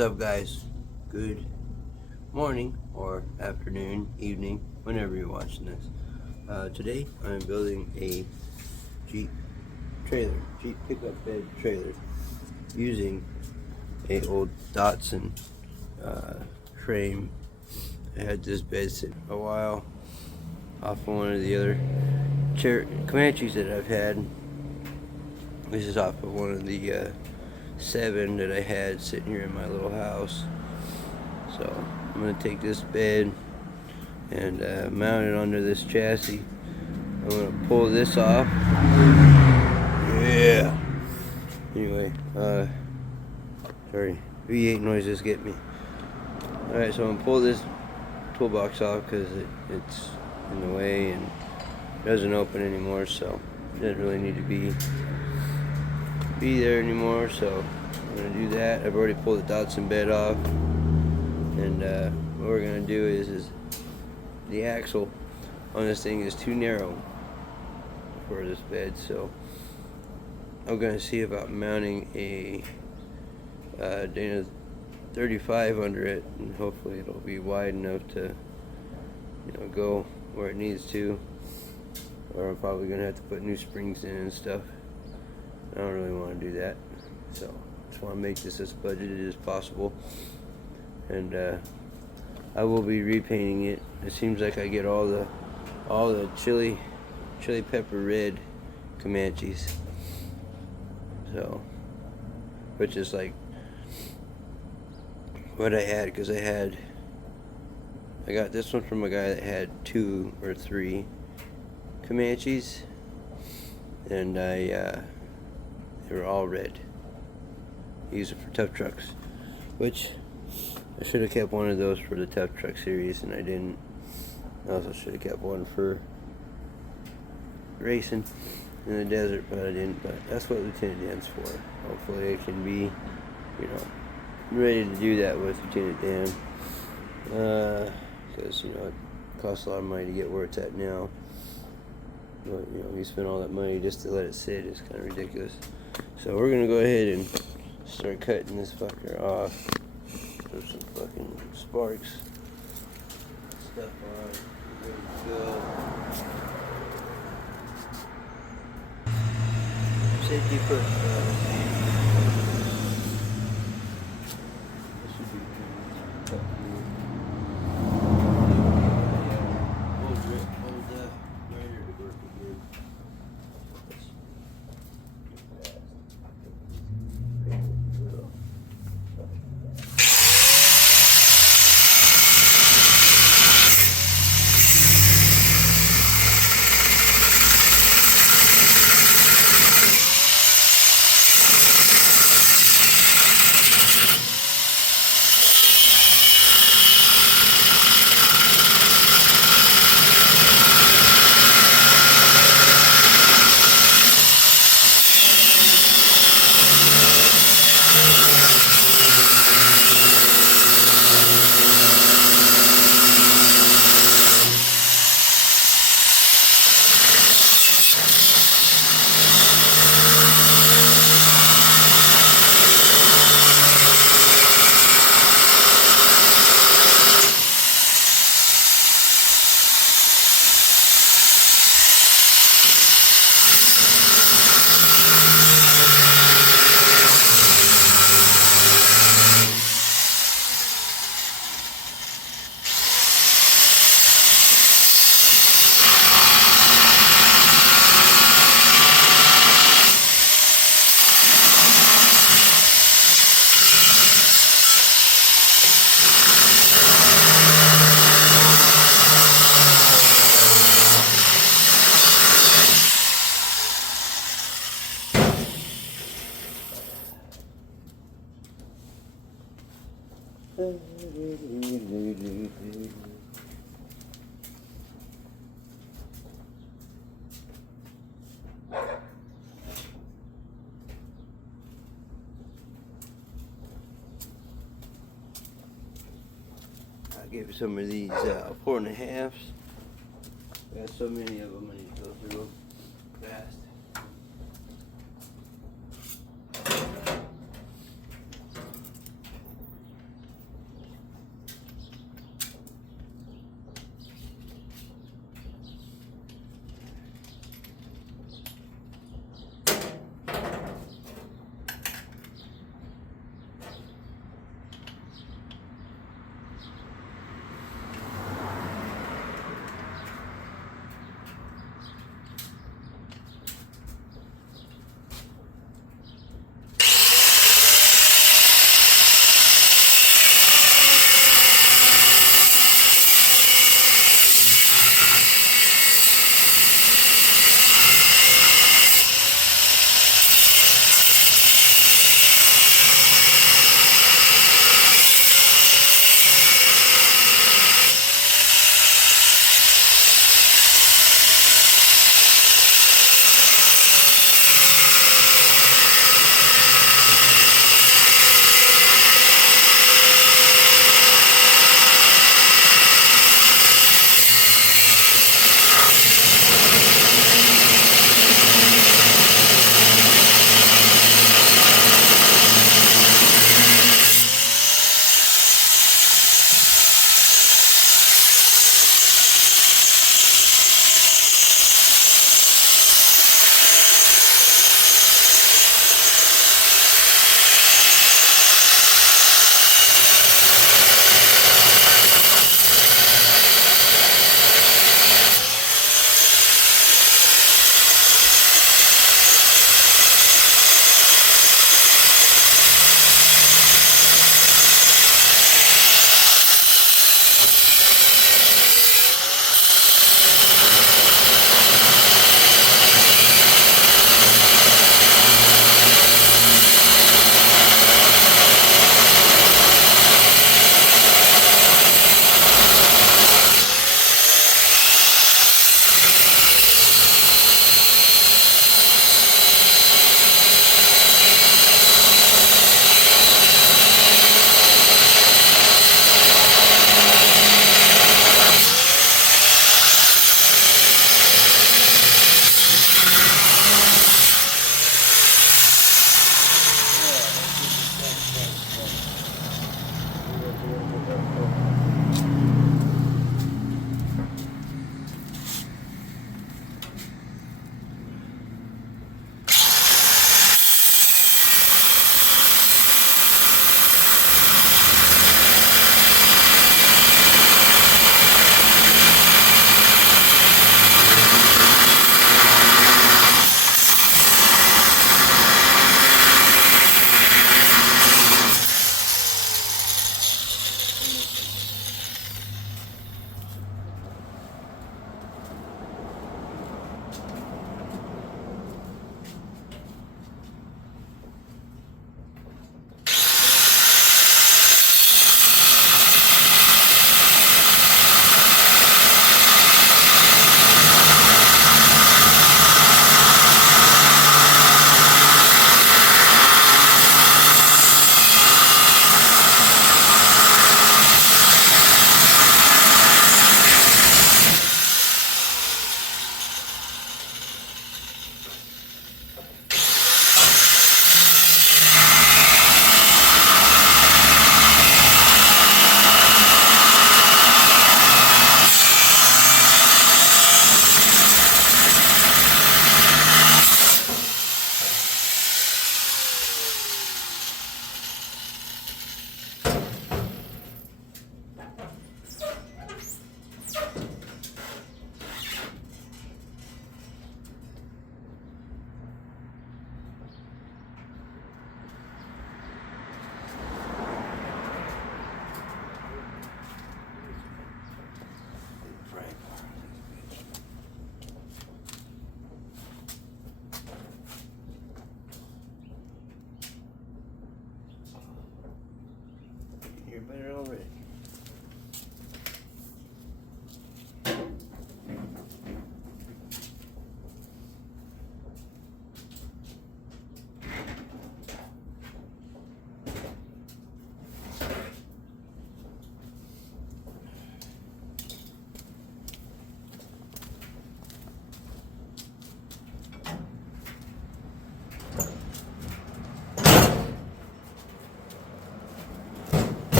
What's up, guys? Good morning or afternoon, evening, whenever you're watching this. Today I'm building a Jeep pickup bed trailer using a old Datsun frame. I had this bed sitting a while off of one of the other Comanches that I've had. This is off of one of the 7 that I had sitting here in my little house. So I'm going to take this bed and mount it under this chassis. I'm going to pull this off. Yeah. Anyway, sorry, V8 noises get me. Alright, so I'm going to pull this toolbox off because it's in the way and doesn't open anymore, so it doesn't really need to be there anymore. So I'm going to do that. I've already pulled the Datsun bed off, and what we're going to do is the axle on this thing is too narrow for this bed, so I'm going to see about mounting a Dana 35 under it, and hopefully it'll be wide enough to, go where it needs to. Or I'm probably going to have to put new springs in and stuff. I don't really want to do that, so just want to make this as budgeted as possible. And I will be repainting it. It seems like I get all the chili pepper red Comanches, so, which is like what I had, because I got this one from a guy that had 2 or 3 Comanches, and they were all red. He used it for tough trucks, which I should have kept one of those for the tough truck series, and I didn't. I also should have kept one for racing in the desert, but I didn't. But that's what Lieutenant Dan's for. Hopefully it can be, ready to do that with Lieutenant Dan, because it costs a lot of money to get where it's at now. But you spend all that money just to let it sit is kind of ridiculous. So we're gonna go ahead and start cutting this fucker off. There's some fucking sparks stuff on. Ready to go. Safety first. This should be cut through. Hold the grinder to work again. I gave some of these 4.5s. Got so many of them I need to go through them fast. better already.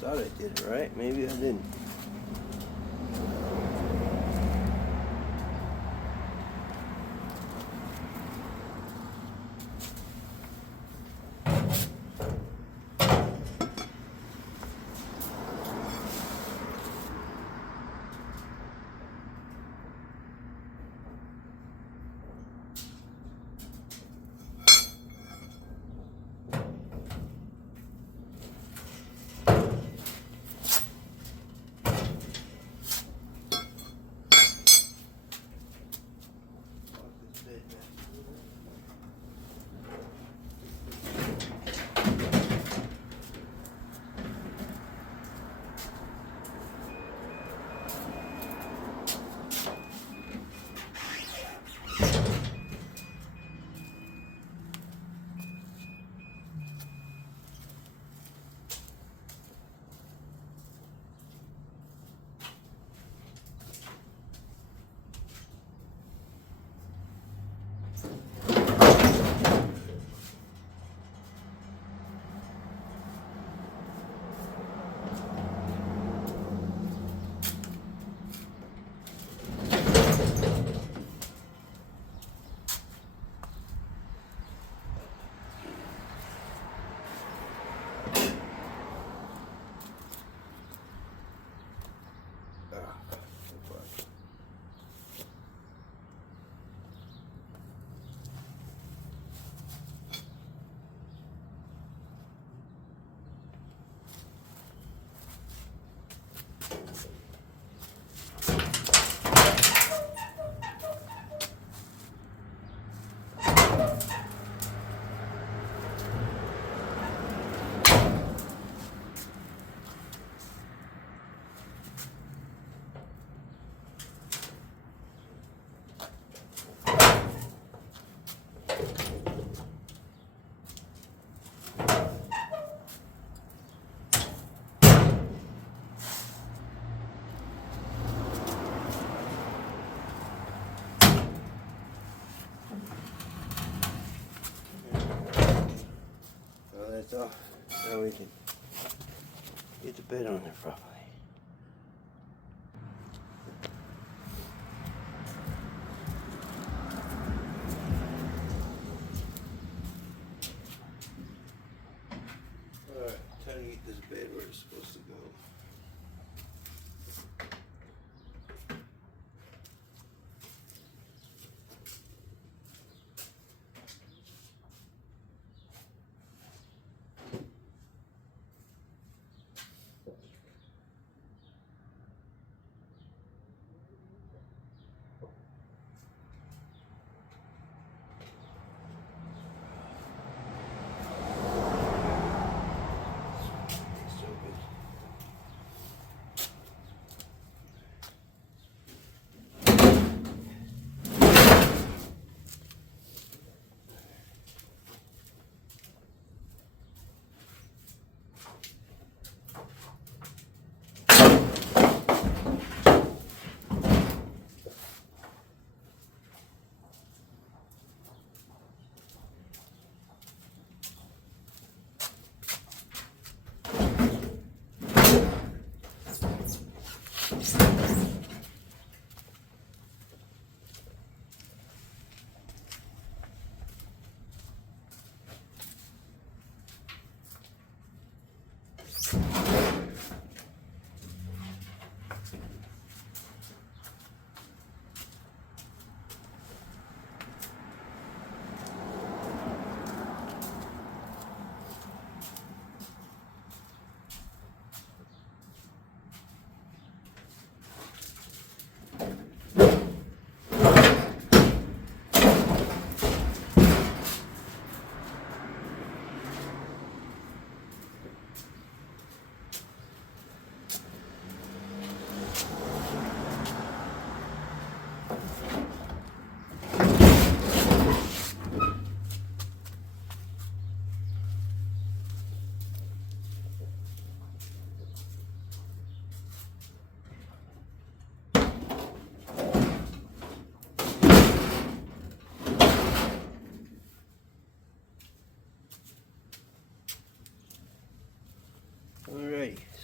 Thought I did it right. Maybe I didn't. That's off. Now we can get the bed on there properly. Alright, time to get this bed where it's supposed to go.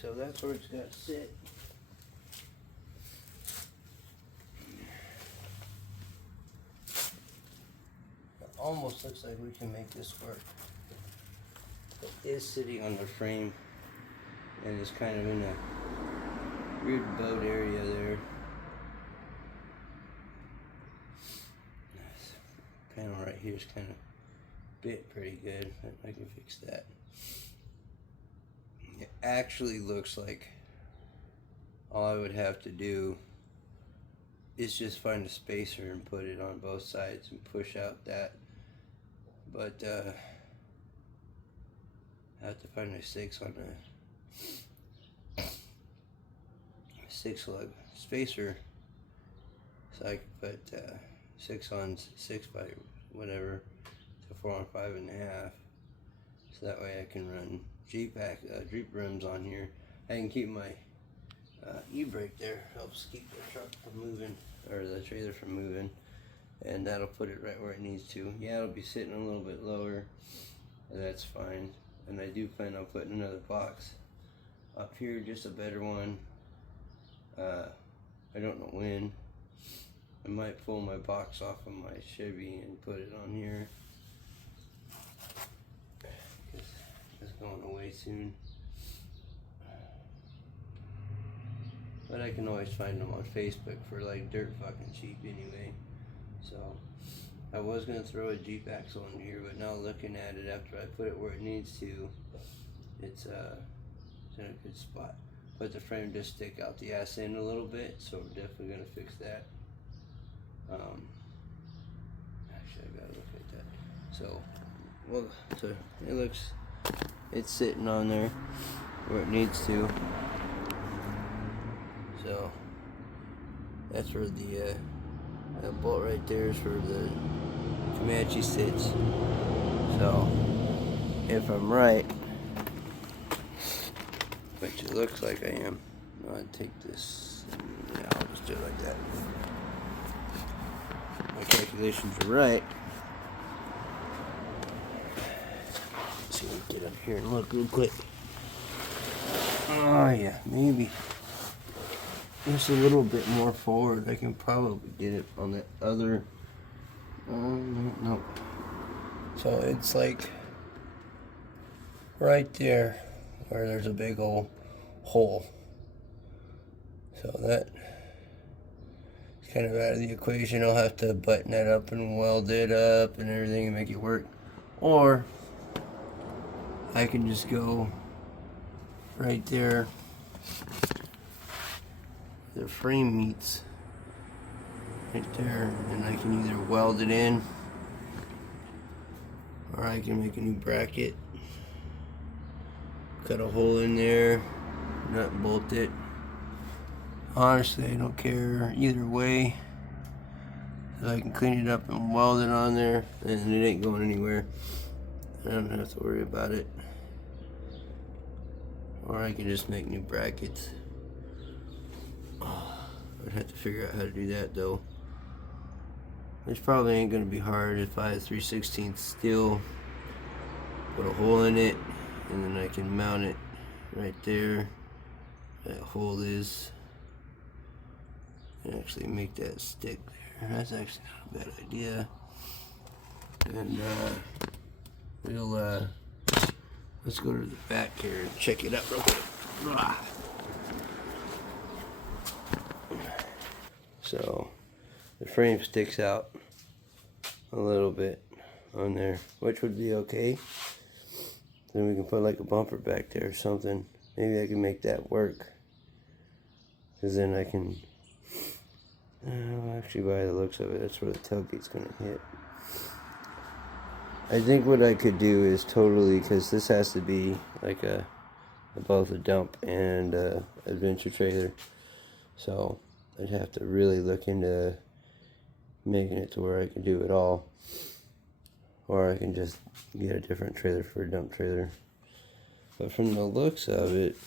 So that's where it's got to sit. It almost looks like we can make this work. It is sitting on the frame and it's kind of in a weird boat area there. This panel right here is kind of bit pretty good, but I can fix that. It actually looks like all I would have to do is just find a spacer and put it on both sides and push out that. But I have to find a 6 on a 6 lug spacer, so I can put 6 on 6 by whatever to 4 on 5.5. So that way I can run Jeep rims on here. I can keep my e-brake there, helps keep the truck from moving, or the trailer from moving, and that'll put it right where it needs to. Yeah, it'll be sitting a little bit lower, and that's fine. And I do plan on putting another box up here, just a better one. I don't know when. I might pull my box off of my Chevy and put it on here, because it's going away soon. But I can always find them on Facebook for like dirt fucking cheap anyway. So I was gonna throw a Jeep axle in here, but now looking at it after I put it where it needs to, it's in a good spot. But the frame does stick out the ass end a little bit, so we're definitely gonna fix that. Actually, I gotta look at that. So it looks, it's sitting on there where it needs to. So that's where the that bolt right there is where the Comanche sits. So if I'm right, which it looks like I am, I'll take this. Yeah, I'll just do it like that. My calculations are right. Let's see if we can get up here and look real quick. Oh yeah, maybe just a little bit more forward. I can probably get it on the other. No. So it's like right there where there's a big old hole. So that is kind of out of the equation. I'll have to button that up and weld it up and everything and make it work. Or I can just go right there. The frame meets right there, and I can either weld it in or I can make a new bracket, cut a hole in there, nut and bolt it. Honestly, I don't care either way. So I can clean it up and weld it on there, and it ain't going anywhere. I don't have to worry about it. Or I can just make new brackets. I'd have to figure out how to do that though. Which probably ain't gonna be hard if I have 3/16 steel, put a hole in it, and then I can mount it right there. That hole is, and actually make that stick there. That's actually not a bad idea. And we'll let's go to the back here and check it out real quick. So the frame sticks out a little bit on there, which would be okay. Then we can put like a bumper back there or something. Maybe I can make that work, because then I can actually, by the looks of it, that's where the tailgate's gonna hit. I think what I could do is totally, because this has to be like both a dump and a adventure trailer, so I'd have to really look into making it to where I can do it all, or I can just get a different trailer for a dump trailer. But from the looks of it,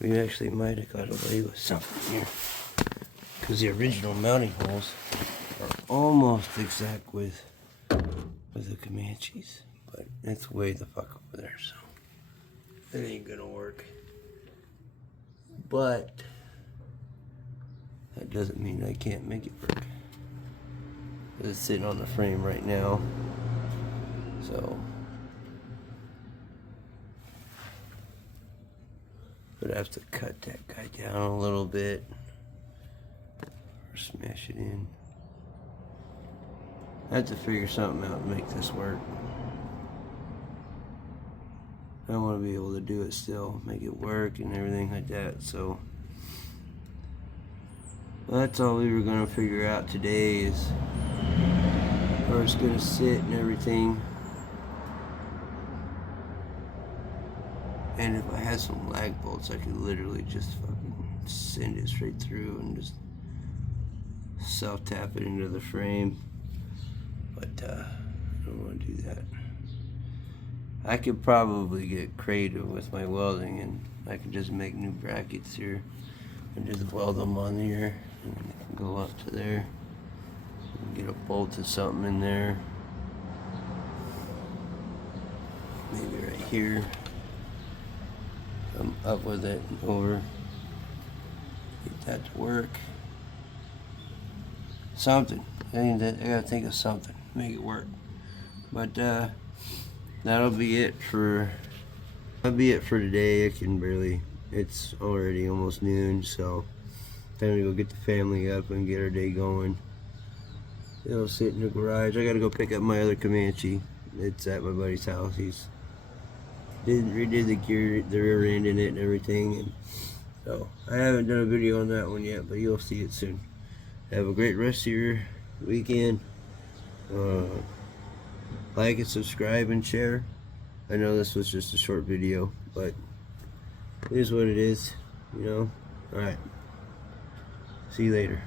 we actually might have got away with something here, because the original mounting holes are almost exact with the Comanches, but it's way the fuck over there, so it ain't gonna work. but that doesn't mean I can't make it work. It's sitting on the frame right now, so but I have to cut that guy down a little bit or smash it in. I have to figure something out and make this work. I want to be able to do it still, make it work and everything like that. So that's all we were going to figure out today, is where it's going to sit and everything. And if I had some lag bolts, I could literally just fucking send it straight through and just self-tap it into the frame. But I don't want to do that. I could probably get creative with my welding, and I could just make new brackets here and just weld them on here, and then it can go up to there and get a bolt or something in there, maybe right here. I'm up with it and over, get that to work. Something. I gotta think of something, make it work. But that'll be it for today. It's already almost noon, so time to go get the family up and get our day going. It'll sit in the garage. I gotta go pick up my other Comanche. It's at my buddy's house. He's redid the gear, the rear end in it and everything, and so I haven't done a video on that one yet, but you'll see it soon. Have a great rest of your weekend. Like and subscribe and share. I know this was just a short video, but it is what it is, you know. Alright, see you later.